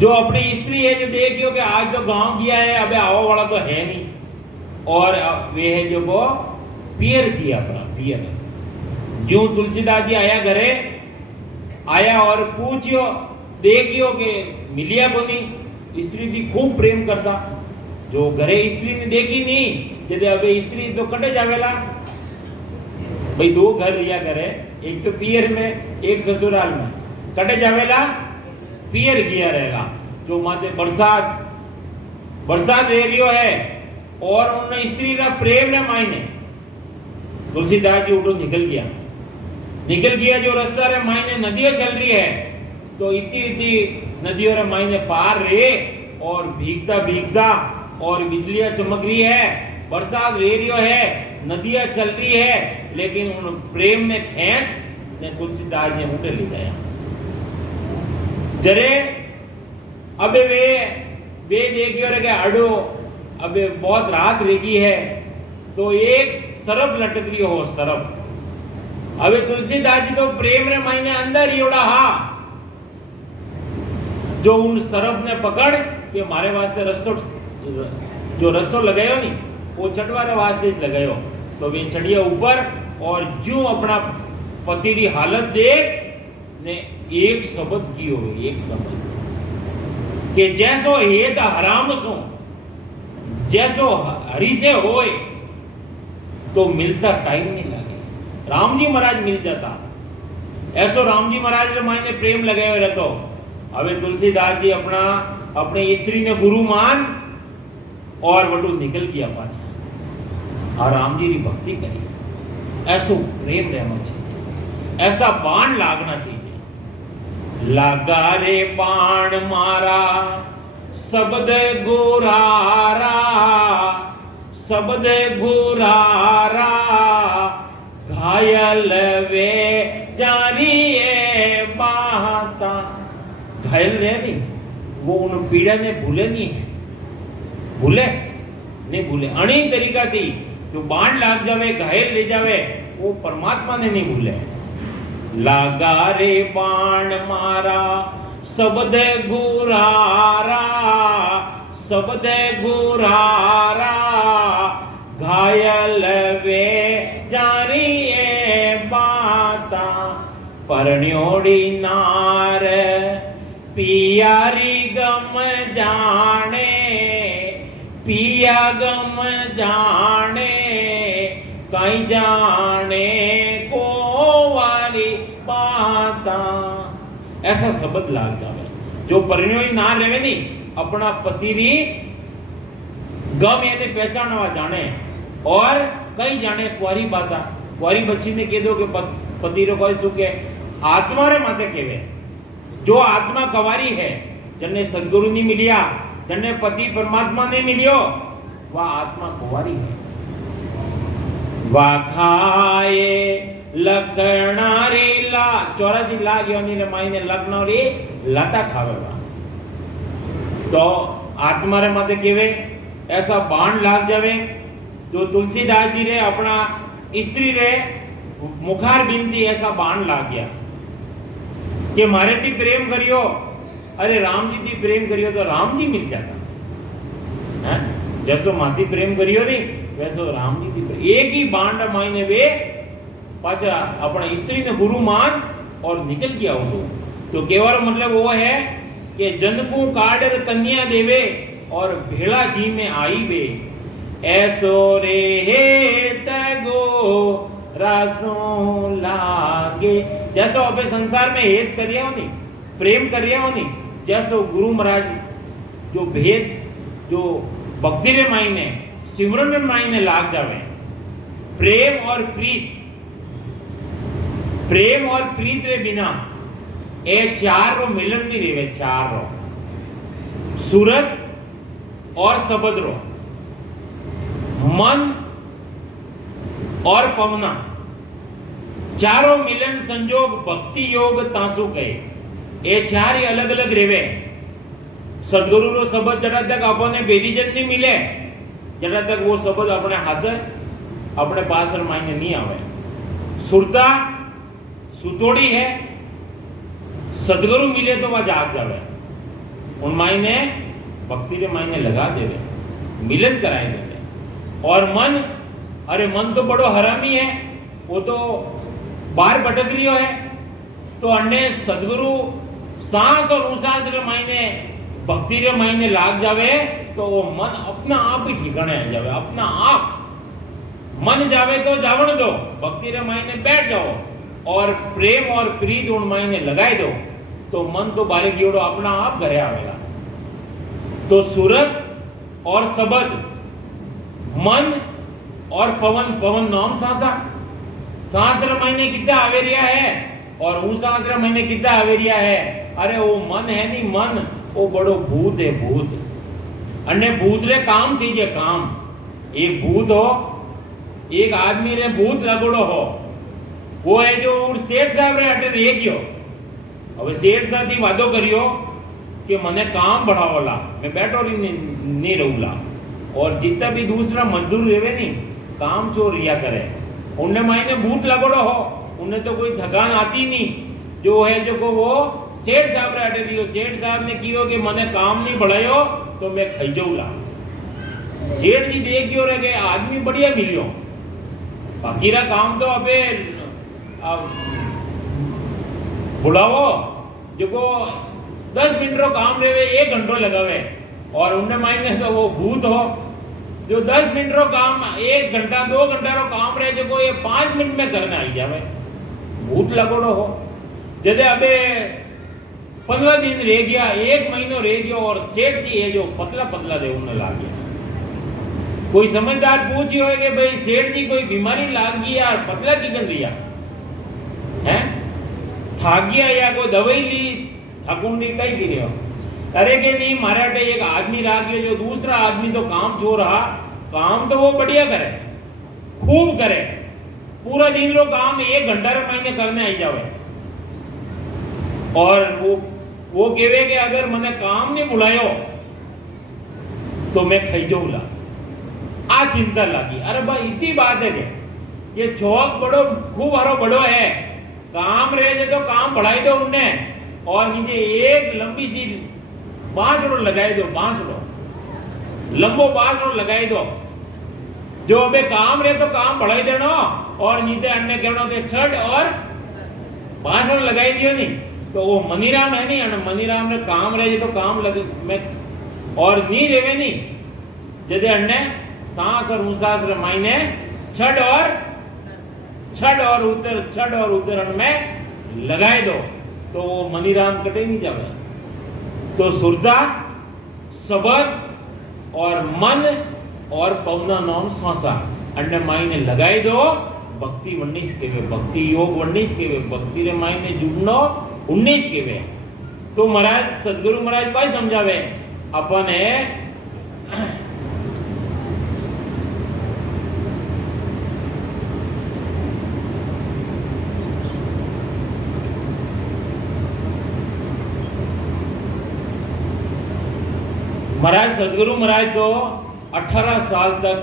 जो अपनी स्त्री है जो देखियो कि आज तो गांव गया है अबे आओ वाला तो है नहीं और वे है जो वो पियर किया अपना पियर जो तुलसीदास जी आया घरे आया और पूछियो देखियो कि मिलिया को नहीं स्त्री थी खूब प्रेम करता जो घरे स्त्री ने देखी नहीं जब अबे स्त्री तो कटे जावेला भाई दो घर लिया करे एक तो पियर में एक ससुराल में कटे जावेला पियर किया रहेगा जो माते बरसात बरसात रेलियो है और उन स्त्री ना प्रेम ने मायने तुलसीदास जी उठो निकल गया जो रास्ता रे मायने नदियां चल रही है तो इतनी नदियों रे मायने पार रे और भीगता और बिजलियां चमक रही है बरसात रेलियो है नदियां चल रही है लेकिन उन प्रेम ने खेच ने तुलसीदास जी उठे ले गया जरे अबे वे देखियो रे के अड़ो अबे बहुत रात रेगी है तो एक सरप लटक रही हो सरप अबे तुलसीदास जी तो प्रेम रे मायने अंदर ही उड़ा हा जो उन सरप ने पकड़ के मारे वास्ते रस्तो जो रस्तो लगायो नहीं वो चटवारे वास्ते लगायो तो वे चढ़िया ऊपर और जो अपना पति की हालत देख ने एक शब्द कियो, एक शब्द कि जैसो हेत हराम सो जैसो हरि से होए तो मिलता टाइम नहीं लगे। राम जी महाराज मिल जाता, ऐसो राम जी महाराज रे मायने प्रेम लगे हुए रहतो। अबे तुलसीदास जी अपने स्त्री ने गुरु मान और वटू निकल गया पाछा और राम जी की भक्ति करी। ऐसो प्रेम रहना चाहिए, ऐसा बाण लागना चाहिए। लगा रे बाण मारा शब्द गुरारा, शब्द गुरारा घायल वे जानिए बाता। घायल रहे नहीं, वो उन पीड़ा ने भूले नहीं है, भूले नहीं भूले। अणी तरीका थी जो बाण लाग जावे, घायल ले जावे, वो परमात्मा ने नहीं भूले। लगा रे बाण मारा शब्द गुरारा, शब्द गुरारा घायल वे जानिए बाता। परण्योड़ी नार पियारी गम जाने, पिया गम जाने कहीं जाने को वाली बाता। ऐसा शब्द लाग जावे जो परिणय ना रहे नहीं, अपना पति री गम यानी पहचानवा जाने और कहीं जाने कुआरी बाता। कुआरी बच्ची ने कह दो कि पति रो कोई सुख है, आत्मा रे माते केवे। जो आत्मा कवारी है, जन्ने सदगुरु नहीं मिलिया, जन्ने पति परमात्मा नहीं मिलियो, वह आत्मा कुवारी है। वाखाए लखनारी ला 84 लाख योनि रे मायने लखनारी लता खावेवा। तो आत्मा रे माते केवे ऐसा बाण लाग जावे। जो तुलसीदास जी रे अपना स्त्री रे मुखार बिनती ऐसा बाण लाग गया कि मारे थी प्रेम करियो, अरे राम जी थी प्रेम करियो तो राम जी मिल जाता है। जैसो माती प्रेम करियो नहीं वैसो राम जी थी। एक ही बाण मायने वे पाचा अपना स्त्री ने गुरु मान और निकल गया वो। तो केवल मतलब वो है कि जन्मू काडर कन्या देवे और भेड़ा जी में आई बे। ऐसो रे तगो रासो लागे। जैसो अबे संसार में हेत कर रहा हो नहीं, प्रेम कर रहा हो नहीं, जैसो गुरु महाराज जो भेद जो भक्ति रे मायने सिमरन रे मायने लाग जावे। प्रेम और प्रीत, प्रेम और प्रीत रे बिना ए चार रो मिलन नहीं रेवे। चार रो सूरत और शब्द रो, मन और पवना, चारों मिलन संजोग भक्ति योग तासु कहे। ये चार ही अलग अलग रेवे। सदगुरु रो शब्द जड़ा तक अपने बेरीजन नहीं मिले, जड़ा तक वो शब्द अपने हाथ अपने पास मायने नहीं आवे। सुरता सुतोड़ी है, सदगुरु मिले तो वह जाग जावे। उन मायने भक्ति रे मायने लगा देवे, मिलन कराए देवे। और मन, अरे मन तो बड़ो हरामी है, वो तो बाहर भटक रियो है। तो अन्य सदगुरु सांस और उसास रे मायने भक्ति रे मायने लाग जावे तो वो मन अपना आप ही ठिकाने आ जावे। अपना आप मन जावे तो जावण दो, भक्ति रे मायने बैठ जाओ और प्रेम और प्रीत उन मायने लगाए दो तो मन तो बारे गियोड़ो अपना आप घरे आवेगा। तो सूरत और शब्द, मन और पवन, पवन नाम सांसा, सांस रे मायने कितना आवेरिया है और वो सांस रे मायने कितना आवेरिया है। अरे वो मन है नहीं, मन वो बड़ो भूत है, भूत। अन्य भूत रे काम थी जे काम। एक भूत हो, एक आदमी रे भूत लगोड़ो हो, वो है जो सेठ साहब रे अटे रह गयो। अब सेठ साहब थी वादो करियो कि मने काम बढ़ावला, मैं बैठो नहीं रहूला। और जितना भी दूसरा मजदूर रेवे नहीं काम चोर रिया करे, उन्हें मायने भूत लगोड़ो हो, उन्हें तो कोई थकान आती नहीं। जो है जो को वो सेठ साहब रे अटे रियो। सेठ साहब ने कियो कि मने काम नहीं बढ़ायो तो मैं खाई जाऊला। सेठ जी देख क्यों रह गए, आदमी बढ़िया मिलियो बाकीरा काम तो अबे बुलावो जो को 10 मिनट रो काम रेवे 1 घंटो लगावे और उन्हें मायने तो वो भूत हो जो 10 मिनट रो काम 1 घंटा 2 घंटा रो काम रहे जो को ये 5 मिनट में करने आई जावे भूत लगोड़ो हो जैसे अबे 15 दिन रह गया 1 महीनो रह गया और सेठ जी है जो पतला पतला दे उन्हें लाग गया कोई समझदार पूछी हो कि भाई सेठ जी कोई बीमारी लाग गई यार पतला की कर रिया है थाक गया या कोई दवाई ली थकुंडी कई की रहे हो अरे के नहीं माराटे एक आदमी राग गया जो दूसरा आदमी तो काम छो रहा काम तो वो बढ़िया करे खूब करे पूरा दिन रो काम 1 घंटा रे महीने करने आई जावे और वो कहे कि अगर मैंने काम नहीं बुलायो तो मैं खाई जाऊला आ चिंता लगी अरे भाई इतनी बात है कि ये चौक बड़ो खूब हरो बड़ो है काम रहे तो काम बढ़ाई दो उनने और नीचे एक लंबी सी बांसुरो लगाई दो बांसुरो लंबो बांसुरो लगाई दो जो अबे काम रहे तो काम बढ़ाई देना और नीचे अन्य कहना के छठ और बांसुरो लगाई दियो नहीं तो वो मनीराम है नहीं मनीराम ने काम रहे तो काम लगे मैं और नहीं रेवे नहीं जैसे अन्य सांस और उसास रे मायने छठ और उतर में लगाए दो तो वो मनीराम कटे नहीं जावे तो सुरता शब्द और मन और पवना नाम श्वासा अन्य मायने लगाए दो भक्ति 19 के वे भक्ति योग 19 के वे भक्ति रे मायने जुड़नो 19 के वे तो महाराज सदगुरु महाराज भाई समझावे अपन है महाराज सदगुरु महाराज तो 18 साल तक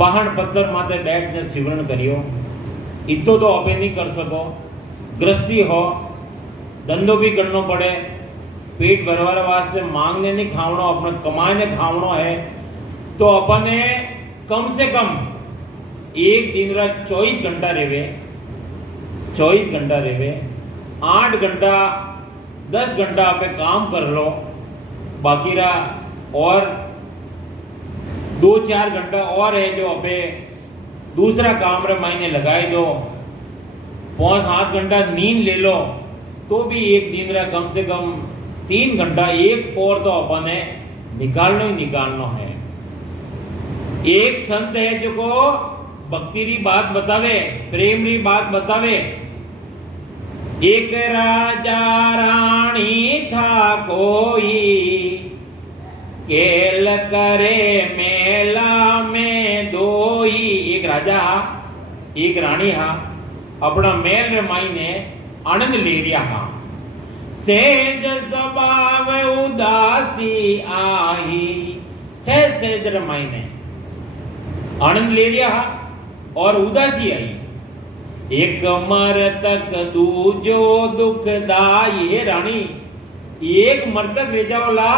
वाहन पत्थर माथे बैठ ने सिमरन करियो इतो तो अबे नहीं कर सको ग्रस्ती हो धंधो भी करनो पड़े पेट भरवाने वास्ते मांगने नहीं खावनो अपने कमाने खावनो है तो अपने कम से कम एक दिन रात 24 घंटा रेवे 8 घंटा 10 घंटा पे काम कर लो बाकी रहा और 2-4 घंटा और है जो अबे दूसरा काम रे मायने लगाए दो 5-7 घंटा नींद ले लो तो भी एक दिन रहा कम से कम 3 घंटा एक और तो अपन है निकालना ही निकालना है एक संत है जो को भक्ति री बात बतावे प्रेम री बात बतावे एक राजा रानी था कोई केल करे मेला में दोई एक राजा एक रानी हा अपना मेल रे मायने आनंद ले रिया हा सेज स्वभाव उदासी आई सेज रे मायने आनंद ले रिया हा और उदासी आई एक मरतक दूजो दुखदाई है रानी एक मरतक ले जाओला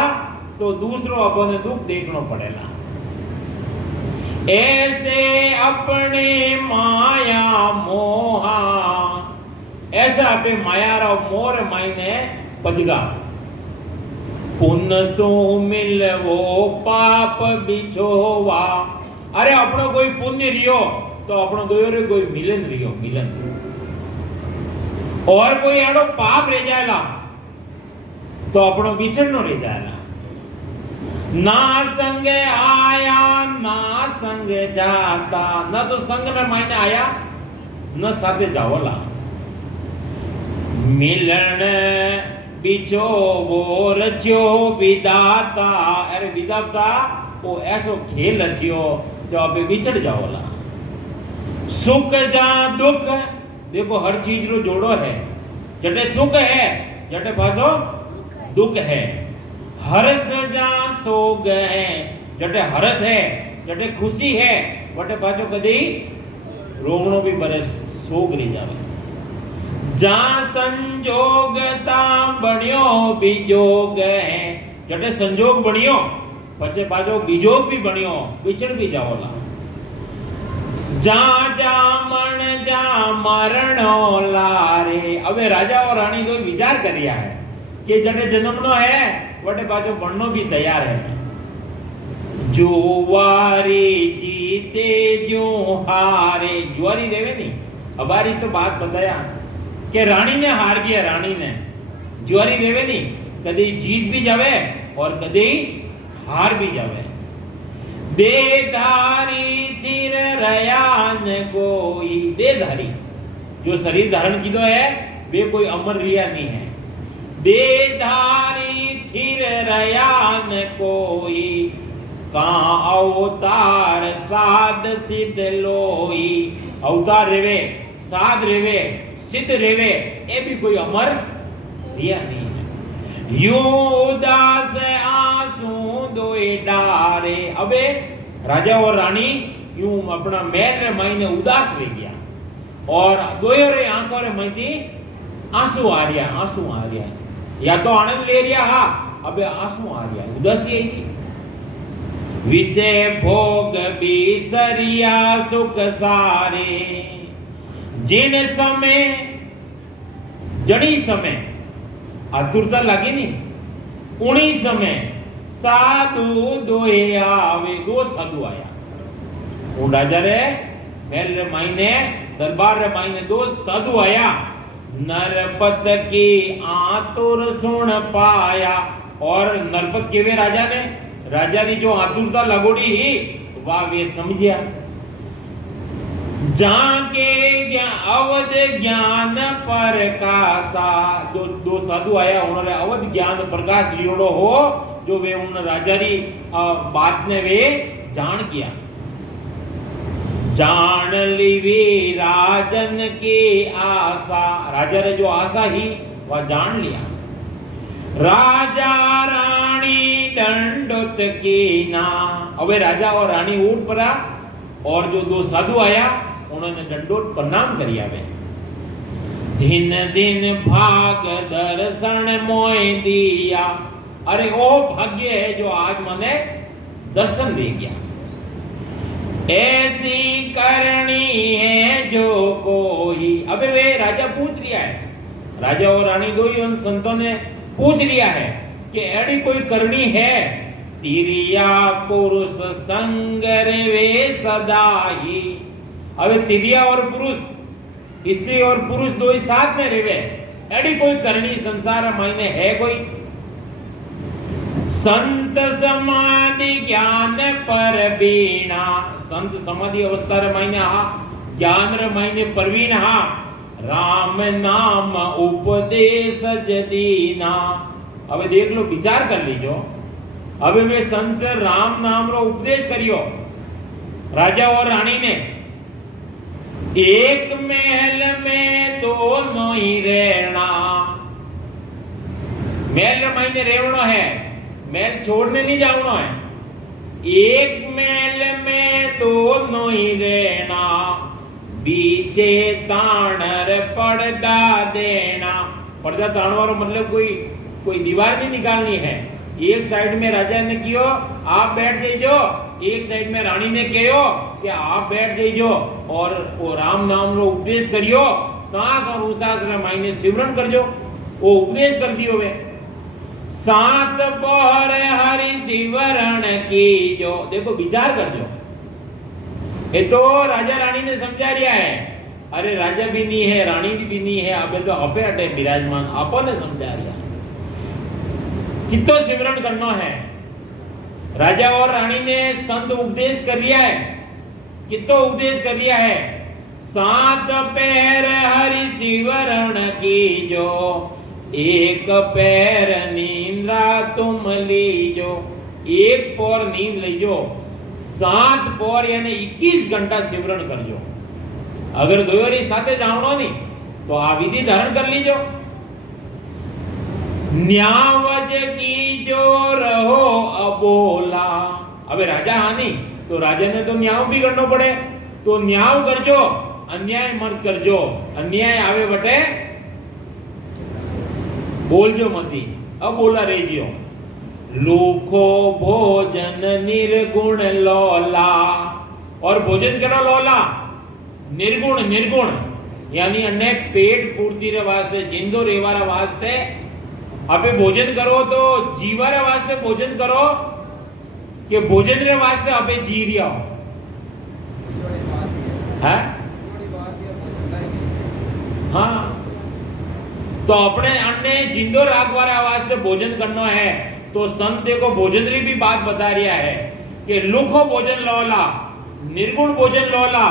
तो दूसरो अपने दुख देखना पड़ेगा ऐसे अपने माया मोहा ऐसा अपने माया रो मोर मायने पजगा पुण्य सो मिल वो पाप बिछोवा अरे अपनो कोई पुण्य रियो तो अपनो दोयो कोई मिलन रियो मिलन और कोई एडो पाप रह जाएगा तो अपनो बिछड़नो रह जाएगा ना संग आया ना संग जाता न तो संग में मायने आया न साथे जावला मिलन बिछो वो रचियो विदाता अरे विदाता वो ऐसो खेल रचियो जो अबे बिछड़ जावला सुख जा दुख देखो हर चीज रो जोड़ो है जटे सुख है जटे पासो दुख है हर्ष जा सोग है जटे हर्ष है जटे खुशी है वटे पाछो कदी रोगणो भी बरे सोग रही जावे जा संजोगता बणियो बिजोग है जटे संजोग बणियो पछे पाछो बिजोग भी बणियो बिछड़ भी जावला जा जा मन जा मरणो लारे। હવે રાજા और रानी કોઈ વિચાર કર્યા है કે જડે જન્મનો है વટે પાછો ભણનો भी तैयार है। जुआरी जीते जो हारे, जुआरी रेवे नहीं। हमारी तो बात बताया कि रानी ने हार गया, रानी ने जुआरी रेवे नहीं, कदी जीत भी जावे और कदी हार भी जावे। देधारी थिर रयान कोई, देधारी जो शरीर धारण कीधो है वे कोई अमर रिया नहीं है। देधारी थिर रयान कोई, का अवतार साध सिद्ध लोई। अवतार रेवे, साध रेवे, सिद्ध रेवे, ये भी कोई अमर रिया नहीं है। यूं उदास आंसू दोए डारे। अबे राजा और रानी यूं अपना महल रे मायने उदास रह गया और दोयो रे आंखों रे मायती आंसू आ रिया, आंसू आ रिया। या तो आनंद ले रिया हा, अबे आंसू आ रिया, उदासी आई थी। विषे भोग बिसरिया सुख सारे, जिन समय जड़ी समय आतुरता लगी नहीं, उन्हीं समय साधु दोए आवे। दो साधु आया वो राजा रे महल रे मायने, दरबार रे मायने दो साधु आया। नरपत की आतुर सुन पाया। और नरपत केवे राजा ने, राजा री जो आतुरता लगोड़ी ही वाह वे समझिया। जाके अवध ज्ञान प्रकाशा। दो साधु आया, उन्होंने अवध ज्ञान प्रकाश लियोड़ो हो जो वे उन राजा री बात ने वे जान किया। जान लीवी राजन की आशा, राजा रे जो आशा ही वह जान लिया। राजा रानी दंडोत की ना। अबे राजा और रानी उठ पड़ा और जो दो साधु आया उन्होंने दंडोत प्रणाम करिया। वे दिन दिन भाग दर्शन मोय दिया। अरे ओ भाग्य है जो आज मने दर्शन दे गया। ऐसी करनी है जो कोई। अबे वे राजा पूछ लिया है, राजा और रानी दो ही उन संतों ने पूछ लिया है कि ऐडी कोई करनी है। तिरिया पुरुष संग वे सदा ही। अबे तिरिया और पुरुष, स्त्री और पुरुष दो ही साथ में रेवे, ऐडी कोई करनी संसार मायने है कोई। संत समाधि ज्ञान पर बीना। संत समाधि अवस्था रे मायने हा, ज्ञान रे मायने परवीन हा। राम नाम उपदेश जदीना। अबे देख लो, विचार कर लीजो। अबे वे संत राम नाम रो उपदेश करियो राजा और रानी ने। एक महल में दोनों ही रहना। महल रे मायने रेवणो है, महल छोड़ने नहीं जावनो है। एक महल में दोनों ही रहना, बीचे ताणर पर्दा देना। पर्दा ताणवारो मतलब कोई दीवार नहीं निकालनी है। एक साइड में राजा ने कियो आप बैठ जाइजो, एक साइड में रानी ने कहो कि आप बैठ जाइजो और वो राम नाम रो उपदेश करियो। सांस और उसास रे मायने सिमरन करजो। वो उपदेश कर दियो वे। सात पहर हरि सिमरन कीजो। देखो विचार करजो, ये तो राजा रानी ने समझा रिया है। अरे राजा भी नहीं है, रानी भी नहीं है, अबे तो अपे अटे विराजमान आपो ने समझा रिया। कितो सिमरन करना है। राजा और रानी ने संत उपदेश कर रिया है। कितो उपदेश कर रिया है। सात पैर हरि सिमरन कीजो, एक पैर नींद्रा तुम लीजो। एक पौर नींद लीजो, 7 पौर यानी 21 घंटा सिमरन करजो। अगर दोयोरी साथे जावनो नहीं तो आ विधि धारण कर लीजो। न्यावज की जो रहो अबोला। अबे राजा हानि तो राजा ने तो न्याव भी करना पड़े, तो न्याव करजो, अन्याय मत करजो। अन्याय आवे बटे बोलजो मती, अबोला रहिजो। लूखो भोजन निर्गुण लोला। और भोजन करो लोला, निर्गुण निर्गुण यानी अन्य पेट पूर्ति रे वास्ते जिंदो रेवारा वास्ते आपे भोजन करो तो जीवारे वास्ते भोजन करो कि भोजन रे वास्ते आपे जी रिया हो है? हाँ तो अपने अन्य जिंदो राखवारा वास्ते भोजन करना है तो संत देखो भोजन री भी बात बता रिया है कि लुखो भोजन लोला निर्गुण भोजन लोला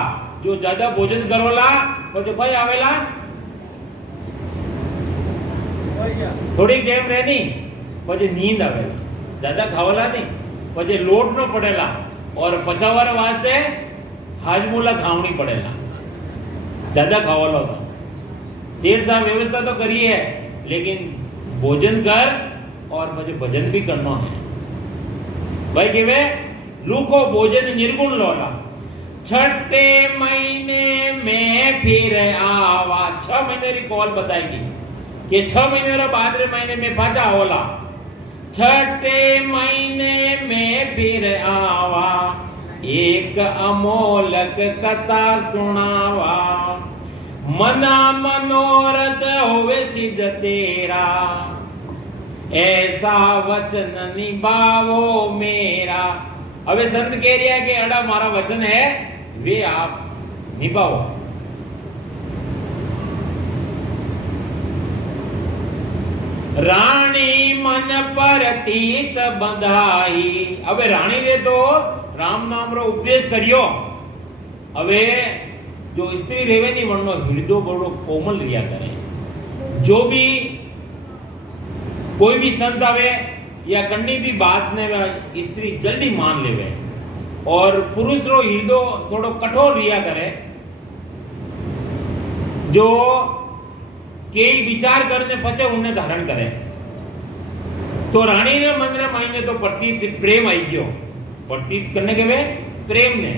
जो ज्यादा भोजन करोला तो भाई आवेला थोड़ी गेम रहनी પછી नींद आवेला ज्यादा खावला नहीं પછી लोट नो पड़ेला और पचावर वास्ते हाजमूला खावनी पड़ेला ज्यादा खावला होता सेठ साहब व्यवस्था तो करी है लेकिन भोजन कर और मुझे भजन भी करना है भाई केवे लूको भोजन निर्गुण लोला छठे महीने में फिर आवा 6 महीने री कॉल बताएगी कि 6 महीने रो बाद रे महीने में पाचा होला छठे महीने में फिर आवा एक अमोलक कथा सुनावा मना मनोरथ होवे सिद्ध तेरा ऐसा वचन निभावो मेरा अबे संत कह रहा है कि अड़ा मारा वचन है वे आप निभाओ रानी मन पर तीत बंधाई अबे रानी ने तो राम नाम रो उपदेश करियो अबे जो स्त्री रेवे नहीं वनो हृदय बड़ो कोमल रिया करे जो भी कोई भी संत आवे या कन्नी भी बात ने स्त्री जल्दी मान लेवे और पुरुष रो हृदय थोड़ो कठोर रिया करे जो कई विचार करने पचे उन्हें धारण करे तो रानी ने मन रे मायने तो प्रतीत प्रेम आई गयो प्रतीत करने के वे प्रेम ने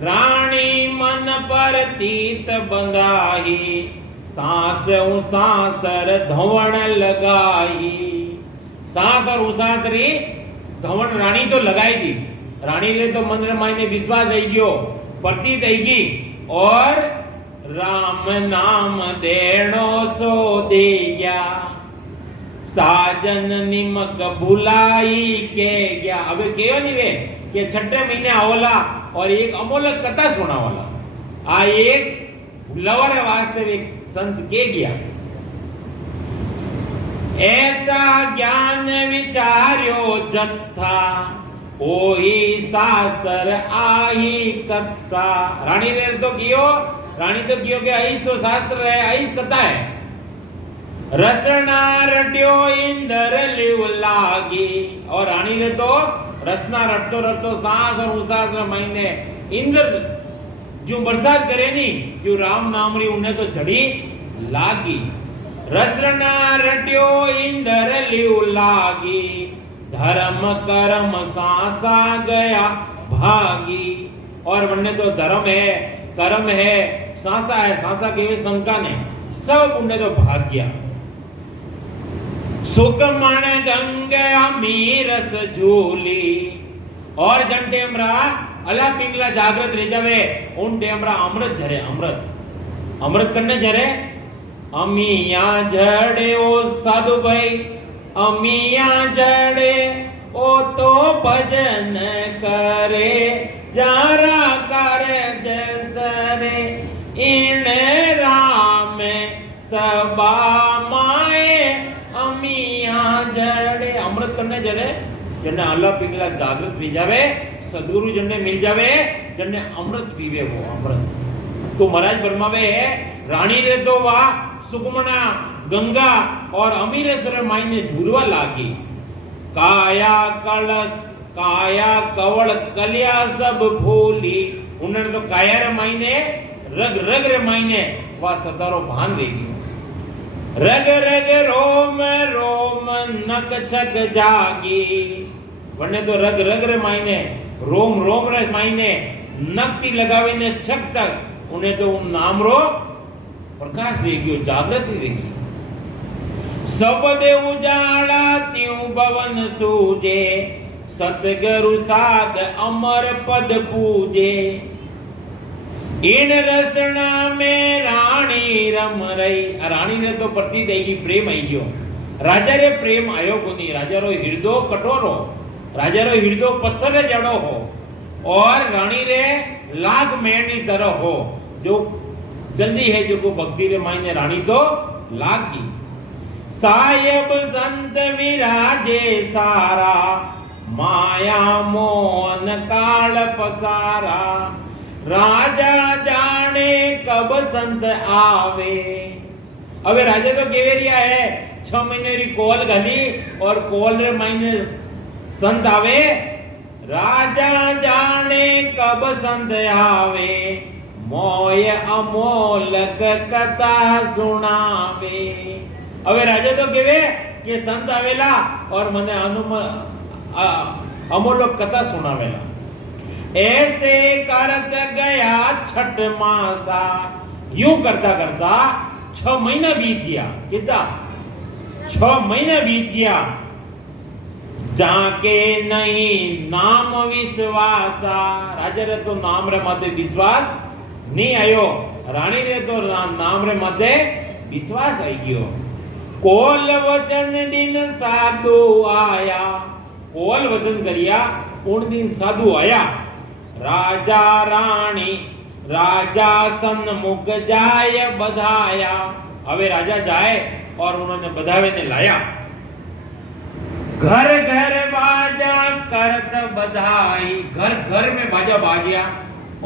रानी मन पर तीत बंधाई सांस उसासर धवण लगाई सांस और उसास री धवण रानी तो लगाई दी रानी ने तो मन रे मायने विश्वास आई गयो प्रतीत आई गई और राम नाम देणो सो देया साजन निमक भुलाई के गया अबे केयो नहीं वे कि छठे महीने आवला और एक अमोलक कथा सुनावाला आ एक लवर वास्तविक संत के गया ऐसा ज्ञान विचार्यो जत्था ओही शास्त्र आही कथा रानी ने तो कियो के ऐस तो शास्त्र है ऐस कथा है रसना रट्यो इंदर लिव लागी और रानी ने तो रसना रटतो रटतो सांस और उसास महीने इंद्र जो बरसात करे नहीं जो राम नाम री उन्हें तो झड़ी लागी रसना रट्यो इंदर लिव लागी धर्म कर्म सांसा गया भागी और वन्ने तो धर्म है कर्म है सांसा है सांसा के शंका ने सब उन्हें तो भाग गया सुकमण गंगा मीरस झूली और जन टेमरा अला पिंगला जागृत रह जावे उन टेमरा अमृत झरे अमृत करने झरे अमिया झड़े ओ साधु भाई अमिया झड़े ओ तो भजन करे जारा करे जसरे इन राम सबा माए अमिया जड़े अमृत करने जड़े जने अल्लाह पिंगला जागृत पी जावे सदगुरु जने मिल जावे जने अमृत पीवे वो अमृत तो महाराज फरमावे है रानी रे तो वा सुकमना गंगा और अमीरेश्वर मायने झूरवा लागी काया कवल कलिया सब भूली उन्होंने तो काया रे मायने रग रग रे मायने वा सतारो भान वेगी रग रग रोम रोम नक छक जागी वने तो रग रग रे मायने रोम रोम रे मायने नक्ति लगावे ने छक तक उन्हें तो नाम रो प्रकाश वेगी जागृति वेगी सब दे उजाड़ा त्यों भवन सूजे सतगुरु साध अमर पद पूजे इन रसना में राणी रम रही। आ राणी ने तो प्रतीत आई प्रेम आई गयो। राजा रे प्रेम आयो कोनी। राजा रो हृदय कठोरो, राजा रो हृदय पत्थर जड़ो हो और रानी रे लाग मेणी तरह हो। जो जल्दी है जो को भक्ति रे मायने रानी तो लागी। सायब संत विराजे सारा, माया मोहन काल पसारा। राजा जाने कब संत आवे। अबे राजा तो केवेरिया है 6 महीने री कोल घली और कोल रे महीने संत आवे। राजा जाने कब संत आवे, मोय अमोलक कथा सुनावे। अबे राजा तो केवे कि संत आवेला और मने अमोलक कथा सुनावेला। ऐसे करत गया 6 मासा। यूं करता करता 6 महीना बीत गया। कितना? 6 महीना बीत गया। जाके नहीं नाम विश्वासा। राजा रे तो नाम रे माथे विश्वास नहीं आयो। रानी रे तो नाम रे माथे विश्वास आई गयो। कोल वचन दिन साधु आया। कोल वचन करिया उन दिन साधु आया। राजा रानी राजा सन्मुख जाय बधाया। अबे राजा जाए और उन्होंने बधावे ने लाया। घर घर बाजा करत बधाई। घर घर में बाजा बाजिया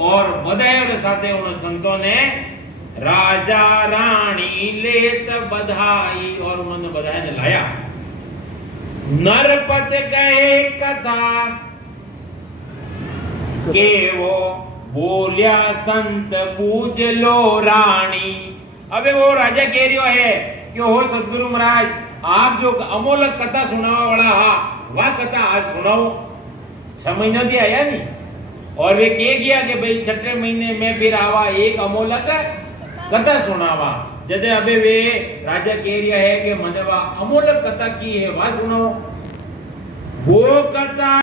और बधाई के साथे उन संतों ने राजा रानी लेत बधाई और उन्होंने बधाई ने लाया। नरपत गए कथा के वो बोलिया संत पूज लो रानी। अबे वो राजा कह रियो है कि हो सदगुरु महाराज आप जो अमोलक कथा सुनावा वाला हा वह कथा आज सुनाओ। 6 महीना थी आया नहीं और वे कह गया कि भाई 6 महीने में फिर आवा एक अमोलक कथा सुनावा। जदे अबे वे राजा कह रिया है कि मनवा अमोलक कथा की है वह सुनाओ। वो कथा